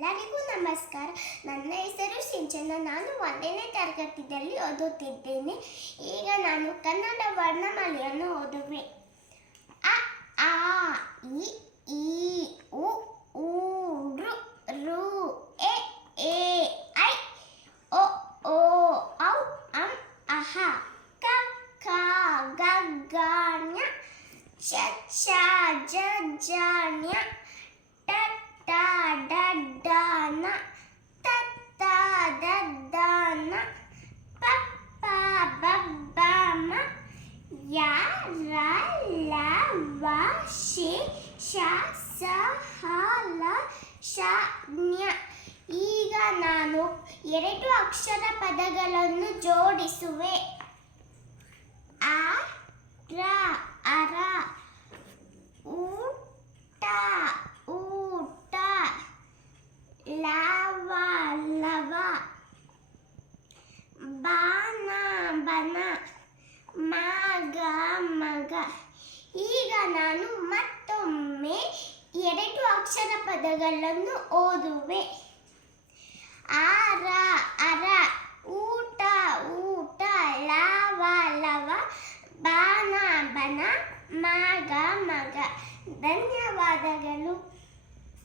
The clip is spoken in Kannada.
ಎಲ್ಲರಿಗೂ ನಮಸ್ಕಾರ. ನನ್ನ ಹೆಸರು ಸಿಂಚನ. ನಾನು 1ನೇ ತರಗತಿಯಲ್ಲಿ ಓದುತ್ತಿದ್ದೇನೆ. ಈಗ ನಾನು ಕನ್ನಡ ವರ್ಣಮಾಲೆಯನ್ನು ಓದುವೆ. ಅ ಆ ಇ ಈ ಉ ಊ ಋ ಋ ಎ ಏ ಐ ಒ ಓ ಔ ಅಂ ಅಹ ಕ ಖ ಗ ಘ ಞ ಚ ಛ ಜ ಝ ಞ ಟ ಟ ಡ ಢ ಣ ತ ತ ದ ದ ನ ಪ ಪ ಬ ಬ ಮ ಯ ರ ಲ ವ ಶೆ ಷ ಸ ಹ ಲ ಶ ಞ. ಈಗ ನಾನು 2 ಅಕ್ಷರ ಪದಗಳನ್ನು ಜೋಡಿಸುವೆ. ಆ ರ ಅರ, ಊಟ ಊಟ, ಲವ ಲವ, ಬಾನ ಬನ, ಮಗ ಮಗ. ಈಗ ನಾನು ಮತ್ತೊಮ್ಮೆ 2 ಅಕ್ಷರ ಪದಗಳನ್ನು ಓದುವೆ. ಆರ ಅರ, ಊಟ ಊಟ, ಲವ ಲವ, ಬಾನ ಬನ, ಮಗ ಮಗ. ಧನ್ಯವಾದಗಳು.